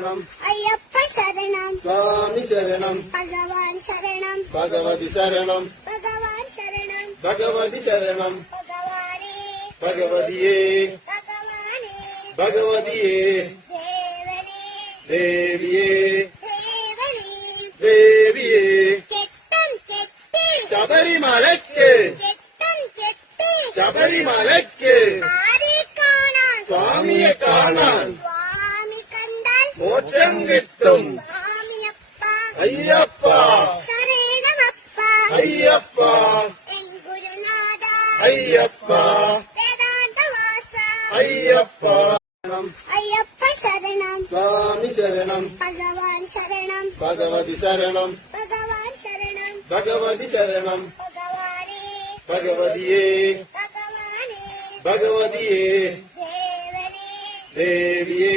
അയ്യപ്പ ശരണം, സ്വാമി ശരണം, ഭഗവാൻ ശരണം, ഭഗവതി ശരണം, ഭഗവാൻ ശരണം, ഭഗവതി ശരണം, ഭഗവാനേ, ഭഗവതിയേ, ഭഗവാനേ, ഭഗവതിയേ, ദേവനേ, ദേവിയേ, ദേവനേ, ദേവിയേ. കെട്ടം കെട്ടി, ശബരിമലയ്ക്ക്, കെട്ടം കെട്ടി, ശബരിമലയ്ക്ക്, ആരെ കാണാൻ, സ്വാമിയെ കാണാൻ, സ്വാമി കണ്ടാൽ മോക്ഷം കിട്ടും. സ്വാമിയപ്പ, അയ്യപ്പ, ശരണമപ്പ, അയ്യപ്പ, എൻ ഗുരുനാഥ, അയ്യപ്പ, വേദാന്തവാസ, അയ്യപ്പ. അയ്യപ്പ ശരണം, സ്വാമി ശരണം, ഭഗവാൻ ശരണം, ഭഗവതി ശരണം, ഭഗവാൻ ശരണം, ഭഗവതി ശരണം, ഭഗവാനേ, ഭഗവതിയേ, ഭഗവാനേ, ഭഗവതിയേ, ദേവനേ, ദേവിയേ,